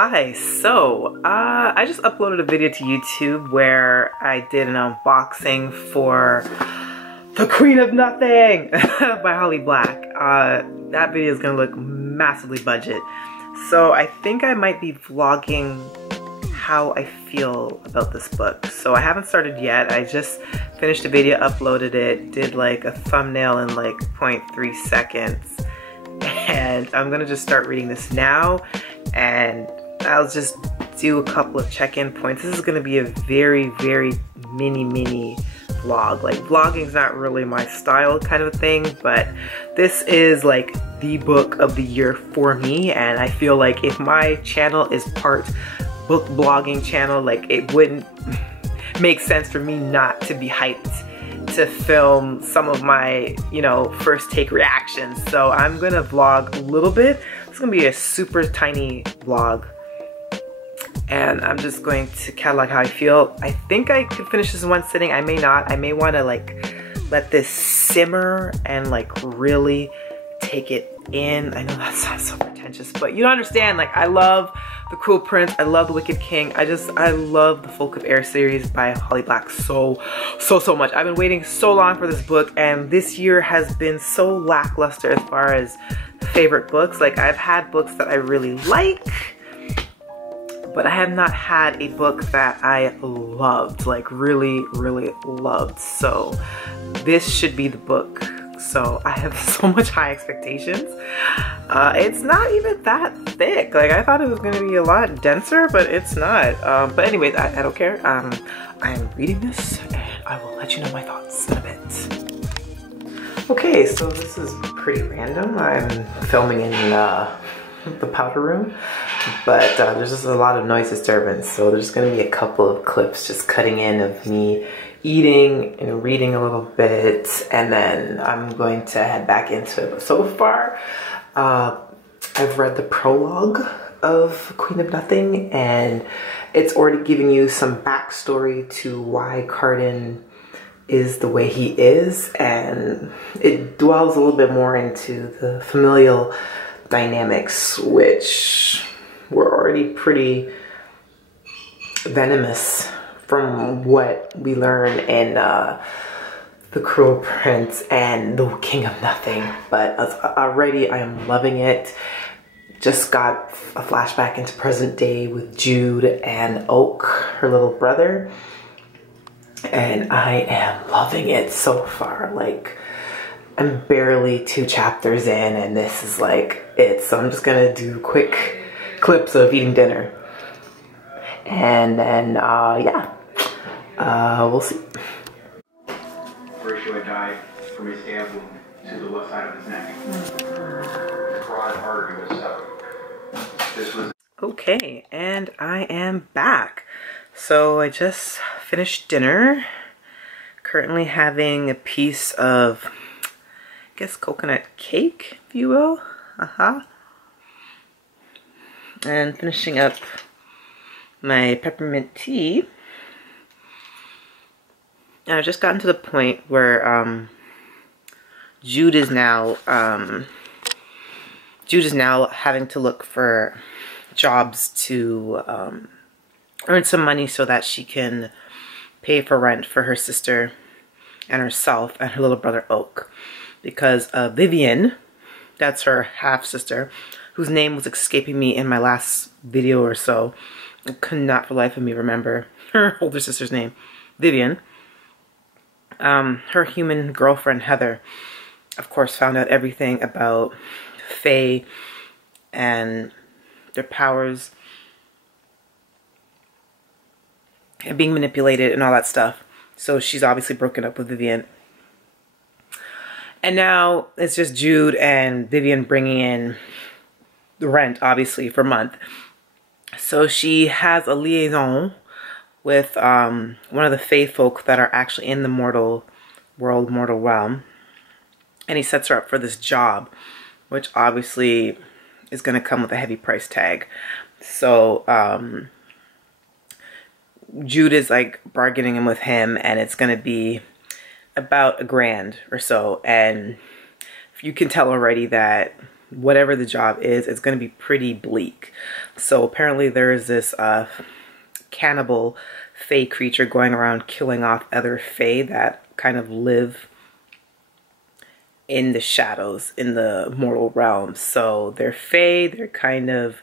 Hi, so I just uploaded a video to YouTube where I did an unboxing for The Queen of Nothing by Holly Black. That video is gonna look massively budget. So I think I might be vlogging how I feel about this book. So I haven't started yet. I just finished a video, uploaded it, did like a thumbnail in like 0.3 seconds. And I'm gonna just start reading this now, and I'll just do a couple of check-in points. This is gonna be a very, very mini vlog. Like, vlogging's not really my style kind of thing, but this is like the book of the year for me, and I feel like if my channel is part book blogging channel, like it wouldn't make sense for me not to be hyped to film some of my, you know, first take reactions. So I'm gonna vlog a little bit. It's gonna be a super tiny vlog, and I'm just going to catalog how I feel. I think I could finish this in one sitting. I may not. I may want to like let this simmer and like really take it in. I know that sounds so pretentious, but you don't understand. Like, I love The Cruel Prince. I love The Wicked King. I love the Folk of Air series by Holly Black so much. I've been waiting so long for this book, and this year has been so lackluster as far as favorite books. Like, I've had books that I really like, but I have not had a book that I loved, like really loved. So this should be the book. So I have so much high expectations. It's not even that thick. Like, I thought it was gonna be a lot denser, but it's not. But anyways, I don't care. I'm reading this, and I will let you know my thoughts in a bit. Okay, so this is pretty random. I'm filming in the powder room, but there's just a lot of noise disturbance, so there's gonna be a couple of clips just cutting in of me eating and reading a little bit, and then I'm going to head back into it. But so far, I've read the prologue of Queen of Nothing, and it's already giving you some backstory to why Cardan is the way he is, and it dwells a little bit more into the familial dynamics, which were already pretty venomous from what we learn in The Cruel Prince and The King of Nothing. But already I am loving it. Just got a flashback into present day with Jude and Oak, her little brother, and I am loving it so far. Like, I'm barely 2 chapters in, and this is like it. So I'm just gonna do quick clips of eating dinner, and then yeah, we'll see. Horatio had died from a stab wound to the left side of his neck. The broad artery was severed. This was okay, and I am back. So I just finished dinner. Currently having a piece of, I guess, coconut cake, if you will. And finishing up my peppermint tea. And I've just gotten to the point where Jude is now having to look for jobs to earn some money so that she can pay for rent for her sister and herself and her little brother Oak, because Vivian, that's her half sister, whose name was escaping me in my last video or so. I could not for the life of me remember her older sister's name. Vivian. Her human girlfriend Heather, of course, found out everything about Fae and their powers and being manipulated and all that stuff. So she's obviously broken up with Vivian. And now it's just Jude and Vivian bringing in the rent, obviously, for a month. So she has a liaison with one of the Fae folk that are actually in the mortal realm. And he sets her up for this job, which obviously is going to come with a heavy price tag. So Jude is like bargaining with him, and it's going to be about $1,000 or so. And you can tell already that whatever the job is, it's going to be pretty bleak. So apparently there is this cannibal fae creature going around killing off other fae that kind of live in the shadows, in the mortal realm. So they're fae, they're kind of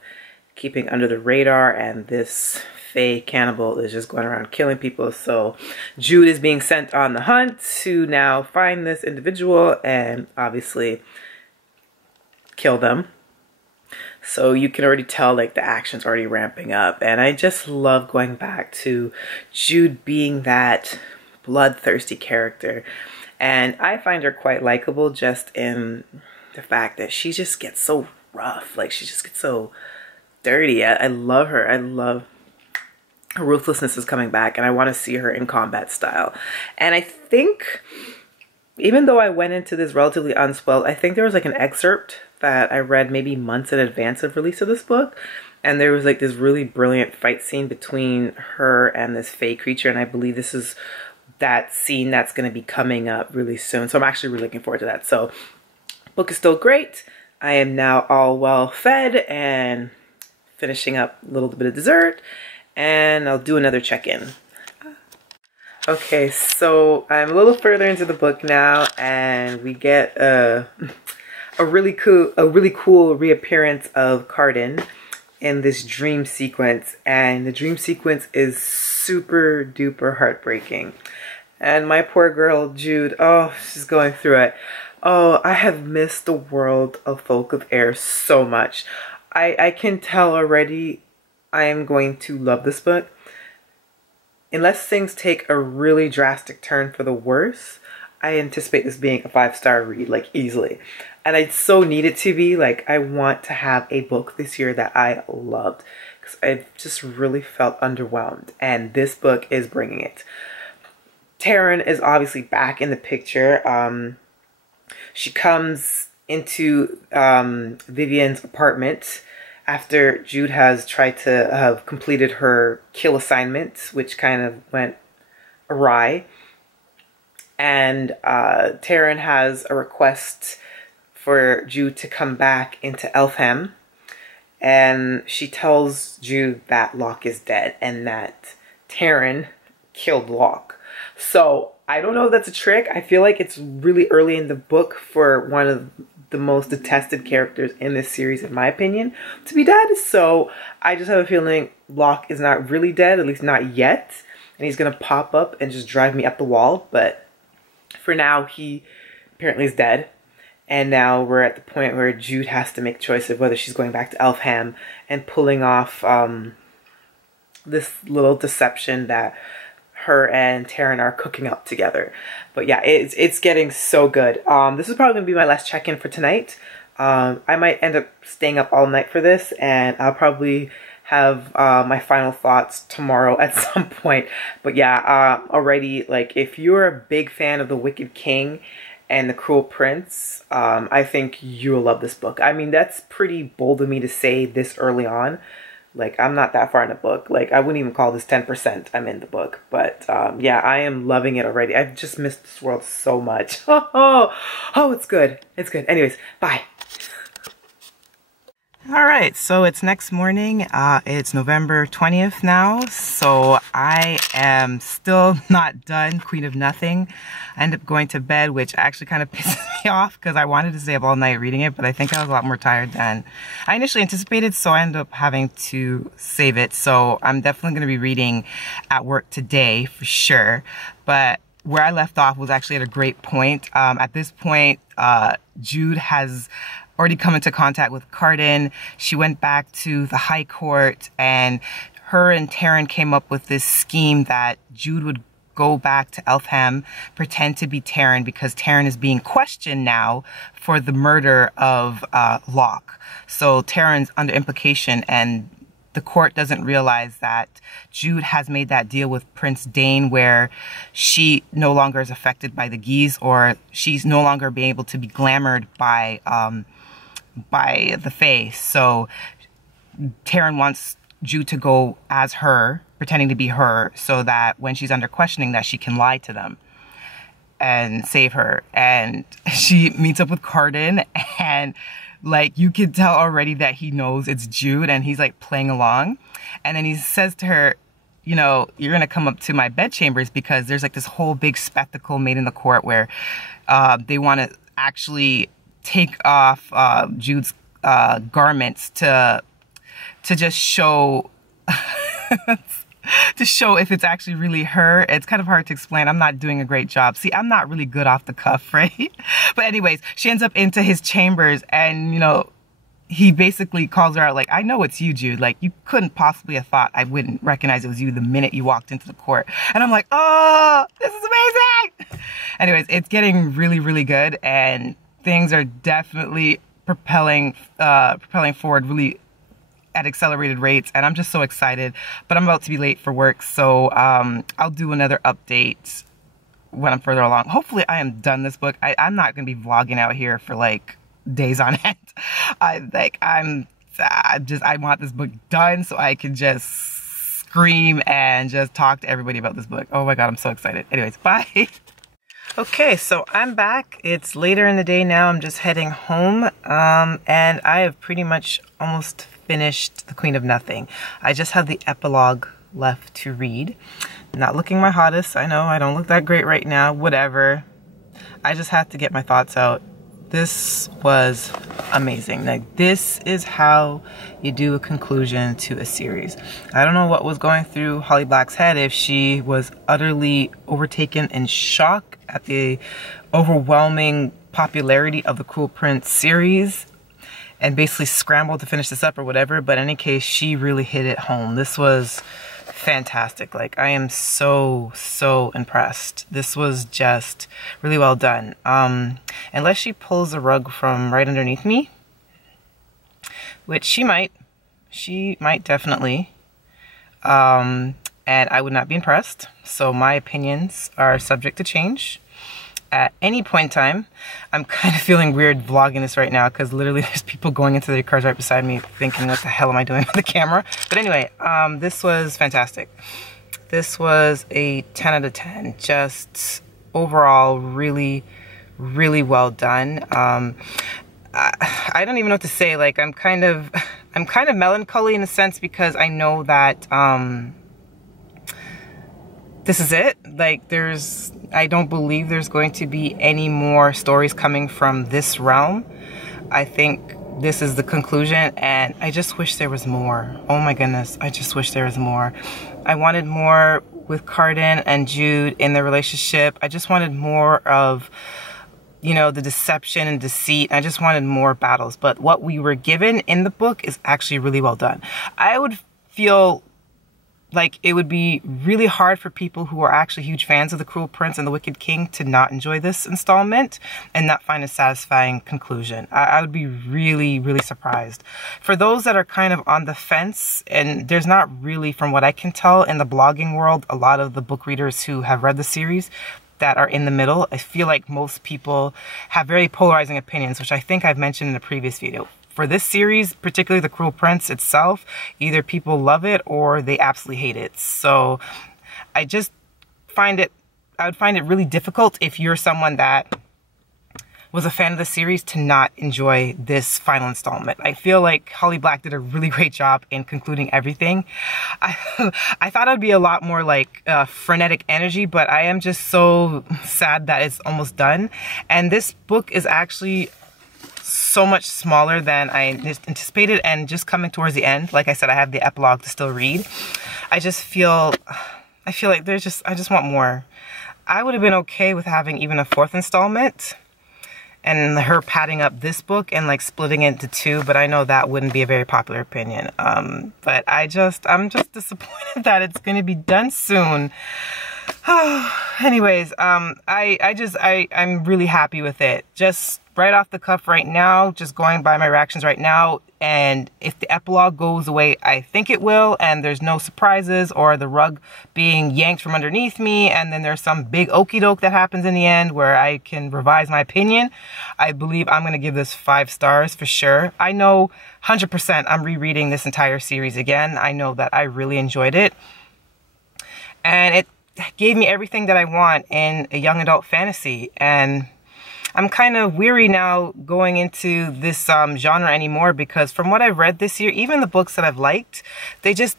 keeping under the radar, and this fae cannibal is just going around killing people. So Jude is being sent on the hunt to now find this individual and obviously kill them. So you can already tell like the action's already ramping up, and I just love going back to Jude being that bloodthirsty character. And I find her quite likable just in the fact that she just gets so rough. Like, she just gets so dirty. I love her. I love her ruthlessness is coming back, and I want to see her in combat style. And I think, even though I went into this relatively unspoiled, I think there was like an excerpt that I read maybe months in advance of release of this book. And there was like this really brilliant fight scene between her and this fae creature. And I believe this is that scene that's going to be coming up really soon. So I'm actually really looking forward to that. So book is still great. I am now all well fed and finishing up a little bit of dessert, and I'll do another check-in. Okay, so I'm a little further into the book now, and we get a really cool reappearance of Carden in this dream sequence, and the dream sequence is super duper heartbreaking. And my poor girl Jude, oh, she's going through it. Oh, I have missed the world of Folk of Air so much. I can tell already I am going to love this book. Unless things take a really drastic turn for the worse, I anticipate this being a 5-star read, like, easily. And I so need it to be. Like, I want to have a book this year that I loved, because I just really felt underwhelmed, and this book is bringing it. Taryn is obviously back in the picture. She comes into Vivian's apartment after Jude has tried to have completed her kill assignment, which kind of went awry. And Taryn has a request for Jude to come back into Elfham. And she tells Jude that Locke is dead and that Taryn killed Locke. So I don't know if that's a trick. I feel like it's really early in the book for one of the most detested characters in this series, in my opinion, to be dead. So I just have a feeling Locke is not really dead, at least not yet. And he's going to pop up and just drive me up the wall. But for now, he apparently is dead. And now we're at the point where Jude has to make a choice of whether she's going back to Elfham and pulling off this little deception that her and Taryn are cooking up together. But yeah, it's getting so good. This is probably gonna be my last check-in for tonight. I might end up staying up all night for this, and I'll probably have my final thoughts tomorrow at some point. But yeah, already, like, if you're a big fan of The Wicked King and The Cruel Prince, I think you'll love this book. I mean, that's pretty bold of me to say this early on. Like, I'm not that far in the book. Like, I wouldn't even call this 10% I'm in the book. But yeah, I am loving it already. I've just missed this world so much. Oh, it's good. It's good. Anyways, bye. All right, so it's next morning. It's November 20th now, so I am still not done Queen of Nothing. I ended up going to bed, which actually kind of pisses me off because I wanted to stay up all night reading it, but I think I was a lot more tired than I initially anticipated, so I ended up having to save it. So I'm definitely going to be reading at work today for sure, but where I left off was actually at a great point. At this point, Jude has already come into contact with Carden. She went back to the High Court, and her and Taryn came up with this scheme that Jude would go back to Elfham, pretend to be Taryn, because Taryn is being questioned now for the murder of Locke. So Taryn's under implication, and the court doesn't realize that Jude has made that deal with Prince Dane where she no longer is affected by the Geese, or she's no longer being able to be glamored by the Fae. So Taryn wants Jude to go as her, pretending to be her, so that when she's under questioning that she can lie to them. and save her. And she meets up with Carden, and like you can tell already that he knows it's Jude, and he's like playing along. And then he says to her, you know, you're gonna come up to my bedchambers because there's like this whole big spectacle made in the court where they want to actually take off Jude's garments to just show to show if it's actually really her. It's kind of hard to explain. I'm not doing a great job. See, I'm not really good off the cuff, right? But anyways, she ends up into his chambers, and you know, he basically calls her out like, I know it's you, Jude. Like, you couldn't possibly have thought I wouldn't recognize it was you the minute you walked into the court. And I'm like, oh, this is amazing. Anyways, it's getting really, really good, and things are definitely propelling forward really at accelerated rates, and I'm just so excited. But I'm about to be late for work, so I'll do another update when I'm further along. Hopefully I am done this book. I'm not gonna be vlogging out here for like days on end. I want this book done so I can just scream and just talk to everybody about this book. Oh my god, I'm so excited. Anyways, bye. Okay, so I'm back. It's later in the day now. I'm just heading home, and I have pretty much almost finished The Queen of Nothing. I just have the epilogue left to read. Not looking my hottest. I know I don't look that great right now. Whatever. I just have to get my thoughts out. This was amazing. Like, this is how you do a conclusion to a series. I don't know what was going through Holly Black's head, if she was utterly overtaken in shock at the overwhelming popularity of the Cruel Prince series and basically scrambled to finish this up or whatever. But in any case, she really hit it home. This was fantastic. Like, I am so impressed. This was just really well done. Unless she pulls the rug from right underneath me, which she might definitely, and I would not be impressed. So my opinions are subject to change at any point in time. I'm kind of feeling weird vlogging this right now because literally there's people going into their cars right beside me thinking, what the hell am I doing with the camera? But anyway, this was fantastic. This was a 10 out of 10. Just overall really well done. I don't even know what to say. Like, I'm kind of melancholy in a sense because I know that this is it. Like, I don't believe there's going to be any more stories coming from this realm. I think this is the conclusion, and I just wish there was more. Oh my goodness, I just wish there was more. I wanted more with Carden and Jude in their relationship. I just wanted more of, you know, the deception and deceit. I just wanted more battles. But what we were given in the book is actually really well done. I would feel like it would be really hard for people who are actually huge fans of The Cruel Prince and The Wicked King to not enjoy this installment and not find a satisfying conclusion. I would be really surprised. For those that are kind of on the fence, and there's not really, from what I can tell in the blogging world, a lot of the book readers who have read the series that are in the middle, I feel like most people have very polarizing opinions, which I think I've mentioned in a previous video. For this series, particularly The Cruel Prince itself, either people love it or they absolutely hate it. So I just find it, I would find it really difficult if you're someone that was a fan of the series to not enjoy this final installment. I feel like Holly Black did a really great job in concluding everything. I thought it'd be a lot more like frenetic energy, but I am just so sad that it's almost done. And this book is actually so much smaller than I anticipated, and just coming towards the end, like I said, I have the epilogue to still read. I feel like I just want more. I would have been okay with having even a 4th installment and her padding up this book and like splitting it into 2, but I know that wouldn't be a very popular opinion. But I'm just disappointed that it's going to be done soon. Anyways, I'm really happy with it. Just right off the cuff right now, just going by my reactions right now, and if the epilogue goes away, I think it will, and there's no surprises or the rug being yanked from underneath me, and then there's some big okie doke that happens in the end where I can revise my opinion, I believe I'm going to give this 5 stars for sure. I know 100% I'm rereading this entire series again. I know that I really enjoyed it. And gave me everything that I want in a young adult fantasy. And I'm kind of weary now going into this genre anymore, because from what I've read this year, even the books that I've liked, they just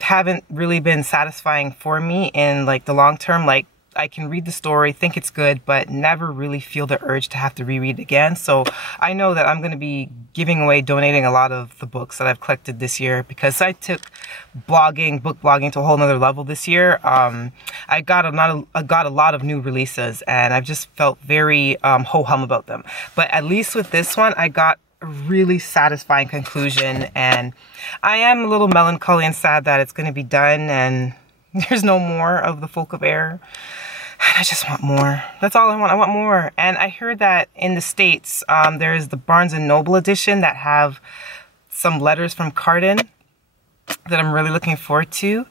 haven't really been satisfying for me in like the long term. Like, I can read the story, think it's good, but never really feel the urge to have to reread it again. So I know that I'm going to be giving away, donating a lot of the books that I've collected this year, because I took blogging, book blogging to a whole nother level this year. I got a lot of new releases, and I've just felt very ho-hum about them. But at least with this one, I got a really satisfying conclusion, and I am a little melancholy and sad that it's going to be done and there's no more of the Folk of Air. I just want more. That's all I want. I want more. And I heard that in the States, there's the Barnes & Noble edition that have some letters from Carden that I'm really looking forward to.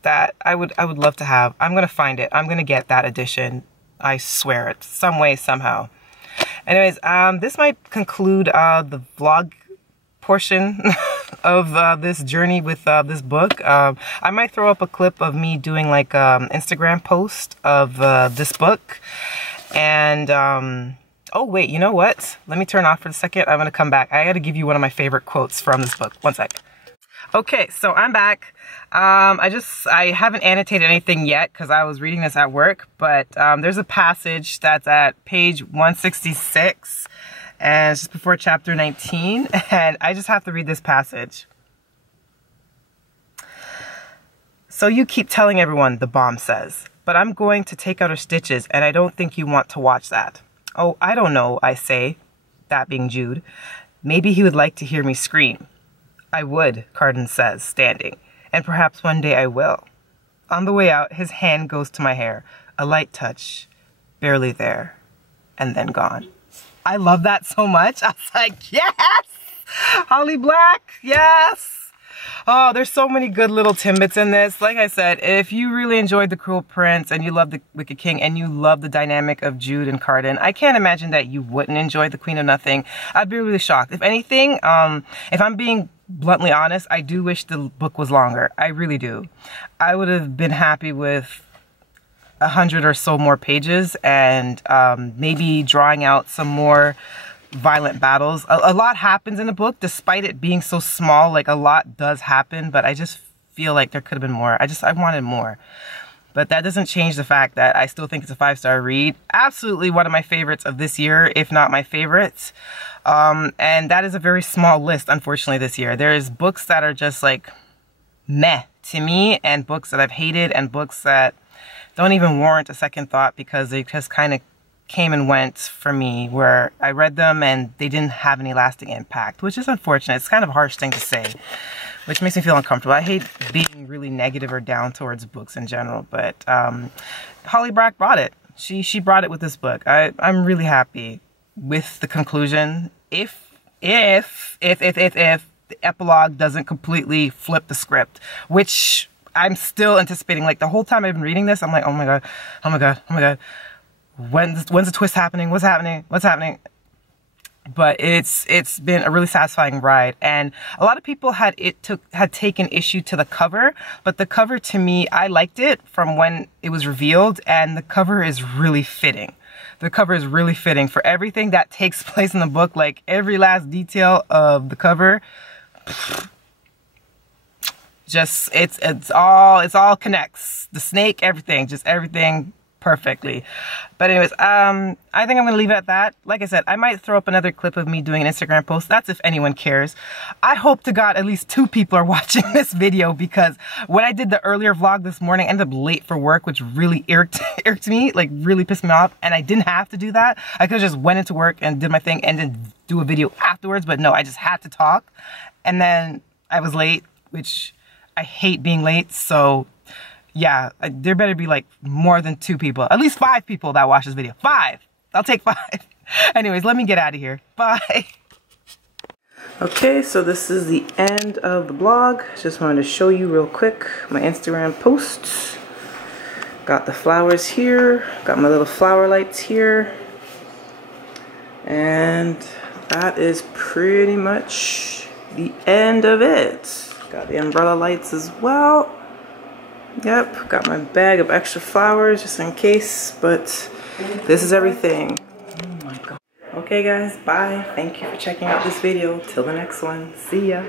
That I would love to have. I'm going to find it. I'm going to get that edition. I swear it. Some way, somehow. Anyways, this might conclude the vlog portion of this journey with this book. I might throw up a clip of me doing like Instagram post of this book. And oh wait, you know what? Let me turn off for a second. I'm gonna come back. I gotta give you one of my favorite quotes from this book. One sec. Okay, so I'm back. I haven't annotated anything yet because I was reading this at work, but there's a passage that's at page 166. And it's just before chapter 19, and I just have to read this passage. So you keep telling everyone, the bomb says, but I'm going to take out her stitches, and I don't think you want to watch that. Oh, I don't know, I say, that being Jude. Maybe he would like to hear me scream. I would, Carden says, standing, and perhaps one day I will. On the way out, his hand goes to my hair, a light touch, barely there, and then gone. I love that so much. I was like, yes! Holly Black, yes! Oh, there's so many good little tidbits in this. Like I said, if you really enjoyed The Cruel Prince and you love The Wicked King and you love the dynamic of Jude and Carden, I can't imagine that you wouldn't enjoy The Queen of Nothing. I'd be really shocked. If anything, if I'm being bluntly honest, I do wish the book was longer. I really do. I would have been happy with 100 or so more pages, and maybe drawing out some more violent battles. A lot happens in the book, despite it being so small. Like, a lot does happen, but I just feel like there could have been more. I wanted more. But that doesn't change the fact that I still think it's a 5-star read. Absolutely one of my favorites of this year, if not my favorites. And that is a very small list, unfortunately, this year. There's books that are just like meh to me, and books that I've hated, and books that don't even warrant a second thought because they just kind of came and went for me, where I read them and they didn't have any lasting impact, which is unfortunate. It's kind of a harsh thing to say, which makes me feel uncomfortable. I hate being really negative or down towards books in general, but Holly Black brought it. She brought it with this book. I'm really happy with the conclusion. If the epilogue doesn't completely flip the script, which I'm still anticipating. Like, the whole time I've been reading this, I'm like, oh my god, oh my god, oh my god. When's the twist happening? What's happening? What's happening? But it's been a really satisfying ride, and a lot of people had taken issue to the cover, but the cover, to me, I liked it from when it was revealed, and the cover is really fitting. The cover is really fitting for everything that takes place in the book. Like, every last detail of the cover, just it's all connects. The snake, everything, just everything perfectly. But anyways, I think I'm gonna leave it at that. Like I said, I might throw up another clip of me doing an Instagram post. That's if anyone cares. I hope to God at least 2 people are watching this video, because when I did the earlier vlog this morning, I ended up late for work, which really irked me, like really pissed me off. And I didn't have to do that. I could have just went into work and did my thing and then do a video afterwards, but no, I just had to talk. And then I was late, which I hate being late, so yeah, there better be like more than 2 people, at least 5 people that watch this video. 5! I'll take 5. Anyways, let me get out of here. Bye! Okay, so this is the end of the blog. Just wanted to show you real quick my Instagram posts. Got the flowers here, got my little flower lights here, and that is pretty much the end of it. Got the umbrella lights as well. Yep, got my bag of extra flowers just in case, but this is everything. Oh my God. Okay guys, bye. Thank you for checking out this video. Till the next one. See ya.